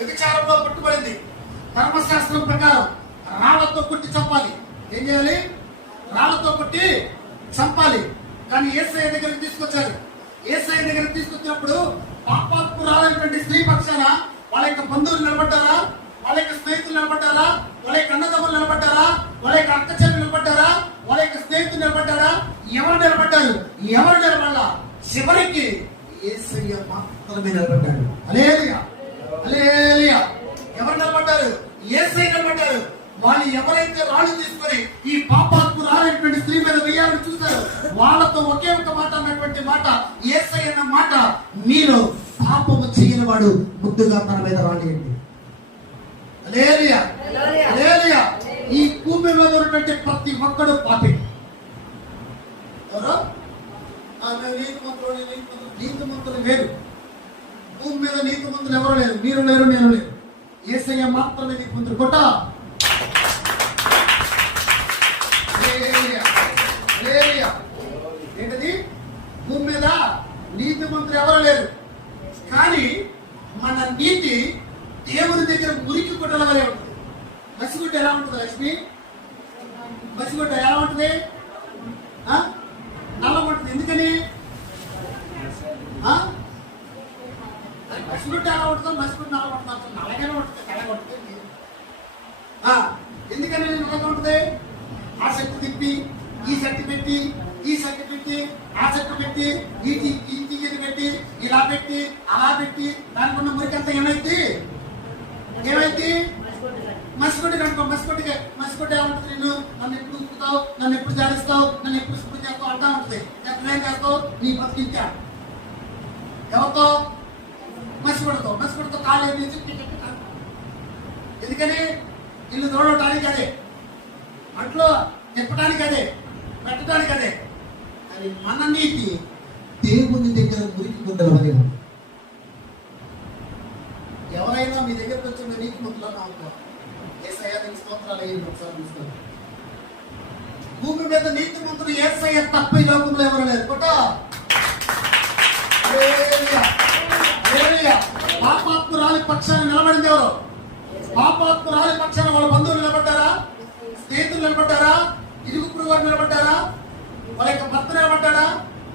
వ్యభిచారంలో పట్టుబడింది. ధర్మశాస్త్రం ప్రకారం రాళ్లతో కొట్టి చంపాలి. ఏం చేయాలి? రాళ్లతో కొట్టి చంపాలి. కానీ యేసయ్య దగ్గరికి తీసుకొచ్చారు. యేసయ్య దగ్గరికి తీసుకొచ్చినప్పుడు పాపాత్మురాలైనటువంటి స్త్రీ పక్షాన వాళ్ళ యొక్క బంధువులు నిలబడ్డారా? వాళ్ళ యొక్క స్నేహితులు నిలబడ్డారా? వాళ్ళ యొక్క అన్నదమ్ములు నిలబడ్డారా? వాళ్ళ యొక్క అక్క చెల్లెలు నిలబడ్డారా? వాళ్ళ యొక్క స్నేహితులు నిలబడ్డారా? ఎవరు నిలబడ్డారు? ఎవరు నిలబడాల? చివరికి యేసయ్య మాత్రమే నిలబడ్డాడు. హల్లెలూయా, హల్లెలూయా. ఎవరు నిలబడ్డారు? యేసయ్య నిలబడ్డారు. వాళ్ళు ఎవరైతే రాళ్ళు తీసుకొని ఈ పాపాత్మురాలైనటువంటి స్త్రీ మీద వెయ్యాలని చూస్తారు, వాళ్ళతో ఒకే ఒక మాట అన్నటువంటి మాట, యేసయ్య అన్న మాట, మీరు పాపము చేయని వాడు ముద్దుగా తన మీద రాలేయండి. హల్లెలూయా, హల్లెలూయా. ఈ భూమి మీద ఉన్నటువంటి ప్రతి ఒక్కడు పాపి. ఎవరు? నీతిమంతులు వేరు. భూమి మీద నీతిమంతులు ఎవరు లేరు. మీరు లేరు, నేను లేరు. యేసయ్య మాత్రమే నీతిమంతుడు. కొట్ట ఏంటది? భూమి మీద నీతిమంతులు ఎవరు లేరు. కానీ మన నీతి దేవుని దగ్గర మురికి గుడ్డల వలె ఉంటుంది. మసిగుడ్డ ఎలా ఉంటుంది లక్ష్మి? మసిగుడ్డ ఎలా ఉంటుంది? నల్లగా ఉంటుంది. ఎందుకని? మసిగుడ్డ ఎలా ఉంటుందో మసిగుడ్డ నల్లగా ఉంటుంది. నల్లగానే ఉంటుంది, కళ్ళగా ఉంటుంది. ఎందుకని నల్లగా ఉంటుంది? ఆ శక్తి తిప్పి ఈ శక్తి పెట్టి, ఈ శక్తి పెట్టి, ఆ శక్తి పెట్టి, ఈ తీగని పెట్టి, ఇలా పెట్టి, అలా పెట్టి, దానికి ఉన్న మురికంతా ఏమైంది? మసిగుడ్డ కనుకో. మసిగుడ్డ ఏమంటుంది? నిన్ను నన్ను ఎప్పుడు ఉప్పుతావు, నన్ను ఎప్పుడు జారిస్తావు, నన్ను ఎప్పుడు శుభ్రం చేస్తావు అంటా ఉంటుంది. ఎప్పుడేం చేస్తావు? నీ బతికించా. ఎవరితో? మసిగుడ్డతో కాళ్ళు తీసి ఎందుకని? ఇల్లు దూడటానికి అదే, అంట్లో తిప్పడానికి అదే, పెట్టడానికి అదే. కానీ మన నీతి దేవుని దగ్గర మురికి గుండెల వలె. ఎవరైనా మీ దగ్గరకు వచ్చి మీ నీతి ముద్దులన్నా ఉంటారు. యేసయ్య స్తోత్రాలు అయ్యింది. ఒకసారి తీసుకోండి. భూమి మీద నీతి మంత్రులు యేసయ్య తప్ప ఈ లోకంలో ఎవరు లేరు. కొట్ట పాపాత్మురాలి పక్షాన్ని నిలబడింది ఎవరు? పాపాత్మురాలి పక్షాన వాళ్ళ బంధువులు నిలబడ్డారా? స్నేహితులు నిలబడ్డారా? ఇరుగుపురు వారు నిలబడ్డారా? వాళ్ళ యొక్క భర్త నిలబడ్డారా?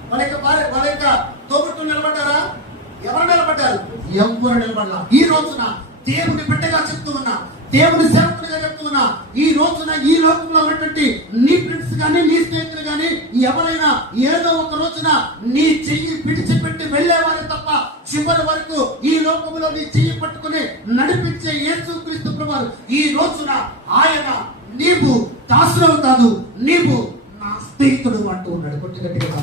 వాళ్ళ యొక్క భార్య, వాళ్ళ యొక్క తోబుట్టులు నిలబడ్డారా? ఎవరు నిలబడ్డారు? ఎవరు నిలబడ్డా? ఈ రోజున దేవుని బిడ్డగా చెప్తూ ఉన్నా, దేవుని సేవకునిగా చెప్తూ ఉన్నా, ఈ రోజున ఈ లోకంలో ఉన్నటువంటి నీ ఫ్రెండ్స్ కానీ, నీ స్నేహితులు కానీ ఎవరైనా ఏదో ఒక రోజున నీ చెయ్యి విడిచిపెట్టి వెళ్ళేవారే తప్ప చివరి వరకు ఈ లోకంలో నీ చెయ్యి పట్టుకుని నడిపించే యేసుక్రీస్తు ప్రభువు ఈ రోజున ఆయన నీవు దాసుడు కాదు, నీవు నా స్నేహితుడు అంటూ ఉన్నాడు. కొట్టి గట్టిగా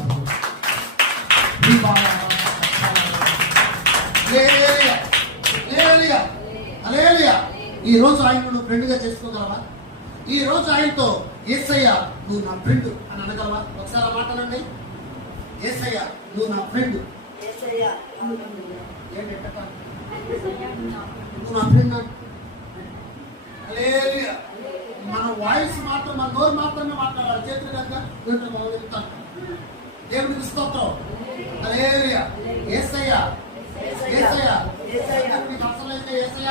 ఈ రోజు ఆయన నువ్వు ఫ్రెండ్ గా చేసుకోగలవా? ఈ రోజు ఆయనతో యేసయ్య నువ్వు నా ఫ్రెండ్ అని అనగలవా? ఒకసారి మాట్లాడండి. యేసయ్య నువ్వు నా ఫ్రెండ్. నువ్వు నా ఫ్రెండ్. మన వాయిస్ మాత్రం, మన నోరు మాత్రమే మాట్లాడాలి. చేతులు కనుక చెప్తాను. దేవుడికి స్తోత్రం. హల్లెలూయా. యేసయ్య నీకు అవసరమైతే యేసయ్య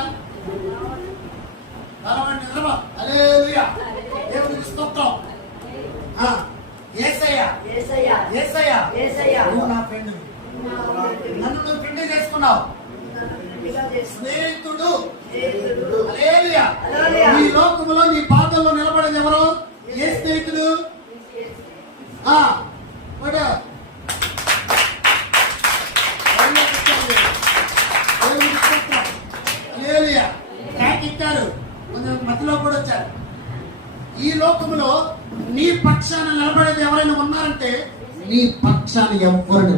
హల్లెలూయా. దేవుడికి స్తోత్రం. యేసయ్య నువ్వు నా ఫ్రెండ్. నన్ను నువ్వు ఫ్రెండ్ చేసుకున్నావు. స్నేహితుడు. హల్లెలూయా. ఈ లోకములో నీ పాదల్లో నిలబడేది ఎవరు? ఏ స్నేహితుడు? ఇచ్చారు, కొంచెం మధ్యలో కూడా వచ్చారు. ఈ లోకములో నీ పక్షాన నిలబడేది ఎవరైనా ఉన్నారంటే నీ పక్షాన్ని ఎవ్వరు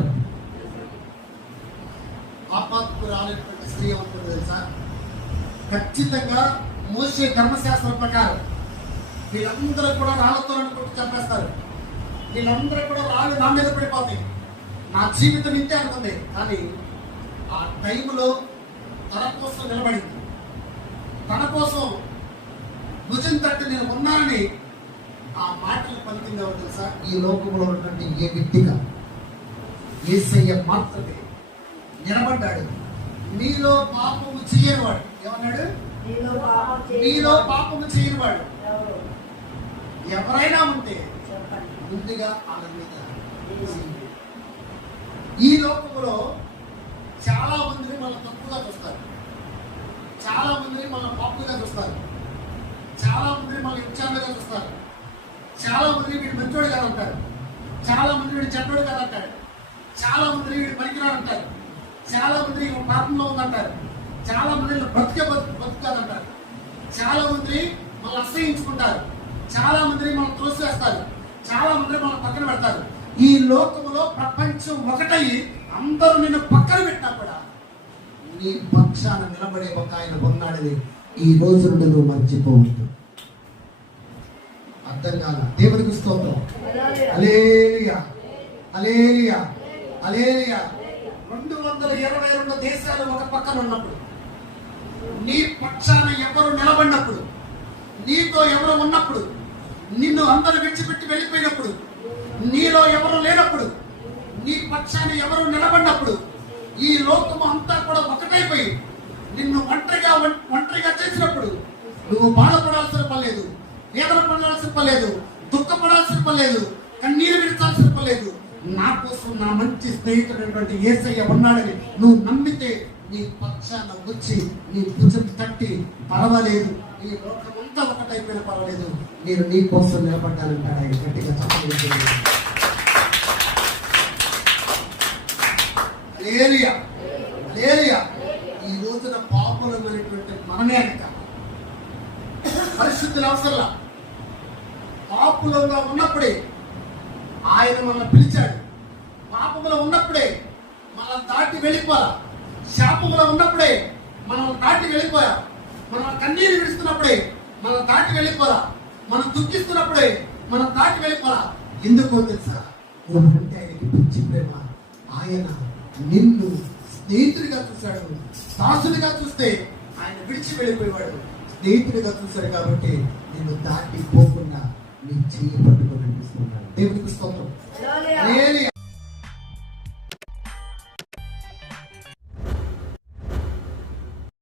పాపాత్మురాలైనటువంటి స్త్రీ ఏమంటుంది తెలుసా? ఖచ్చితంగా మోసే ధర్మశాస్త్రం ప్రకారం వీళ్ళందరూ కూడా రాళ్లతో కొట్టి చంపేస్తారు. వీళ్ళందరూ కూడా రాళ్ళు నా మీద పడిపోతాయి. నా జీవితం ఇంతే అనుకుంది. కానీ ఆ టైంలో తన కోసం నిలబడింది. తన కోసం భుజం తట్టి నేను ఉన్నానని ఆ మాటలు పలికింది ఎవరు తెలుసా? ఈ లోకంలో ఉన్నటువంటి ఏ వ్యక్తిగా యేసయ్య మాత్రమే నిలబడ్డాడు. నీలో పాపము చేయనివాడు ఏమన్నాడు? మీలో పాపము చేయని వాడు ఎవరైనా ఉంటే ముందుగా వాళ్ళ మీద చేయండి. ఈ లోకంలో చాలా మందిని మనం తప్పుగా చూస్తారు, చాలా మందిని మనం పాపుగా చూస్తారు, చాలా మందిని మనం విచారణగా చూస్తారు, చాలా మంది వీడు మంచోడు కాదు అంటారు, చాలా మంది వీడు చెడ్డోడు కాదు అంటారు, చాలా మంది వీడు పనికిరాడు అంటారు, చాలా మంది పాపంలో ఉందంటారు, చాలా మంది బతుకు కాదంటారు, చాలా మంది మనం అసహించుకుంటారు, చాలా మందిని మనం తోసివేస్తారు, చాలా మందిని మనం పక్కన పెడతారు. ఈ లోకంలో ప్రపంచం ఒకటై అందరూ నిన్ను పక్కన పెట్టినా కూడా నీ పక్షాన నిలబడే ఒక ఆయన ఉన్నాడని ఈ రోజు నుండి నువ్వు మర్చిపోవద్దు. అర్థం కాల? దేవునికి స్తోత్రం. హల్లెలూయా, హల్లెలూయా, హల్లెలూయా. 222 దేశాలు ఒక పక్కన ఉన్నప్పుడు, నీ పక్షాన ఎవరు నిలబడినప్పుడు, నీతో ఎవరు ఉన్నప్పుడు, నిన్ను అందరూ విడిచిపెట్టి వెళ్ళిపోయినప్పుడు, నీలో ఎవరు లేనప్పుడు, నీ పక్షాన్ని ఎవరు నిలబడినప్పుడు, ఈ లోకము అంతా కూడా ఒకటైపోయి నిన్ను ఒంటరిగా చేసినప్పుడు నువ్వు బాధపడాల్సిన పర్లేదు, వేదన పడాల్సిన పర్లేదు, దుఃఖపడాల్సిన పర్లేదు, కన్నీరు విడిచాల్సిన పర్లేదు. నా కోసం నా మంచి స్నేహితుడైనటువంటి యేసయ్య ఉన్నాడని నువ్వు నమ్మితే నీ పక్షాన వచ్చి నీ భుజం తట్టి పర్వాలేదు, ఈ లోకమంతా ఒకటైపోయిన పర్వాలేదు, నేను నీ కోసం నిలబడ్డానంటాడు ఆయన. గట్టిగా చెప్పలేదు. హల్లెలూయా, హల్లెలూయా. ఈ రోజున పాపులమైనటువంటి మనమే అనక పరిశుద్ధుల అవసరంలా, పాపులంగా ఉన్నప్పుడే ఆయన మనల్ని పిలిచాడు, పాపములో ఉన్నప్పుడే మనం దాటి వెళ్ళిపోయా, శాపములో ఉన్నప్పుడే మనం దాటి వెళ్ళిపోయా, మనం కన్నీరు విడుస్తున్నప్పుడే మనం దాటి వెళ్ళిపోరా, మనం దుఃఖిస్తున్నప్పుడే మనం దాటి వెళ్ళిపోరా. ఎందుకో తెలుసా? నువ్వంటే ఆయనకి పిచ్చి ప్రేమ. ఆయన నిన్ను స్నేహితుడిగా చూశాడు, దాసుడిగా చూస్తే ఆయన విడిచి వెళ్ళిపోయేవాడు, స్నేహితుడిగా చూశాడు కాబట్టి నిన్ను దాటి పోకుండా నీ చెయ్యి పట్టుకొని నడిపిస్తున్నాడు. దేవునికి స్తోత్రం.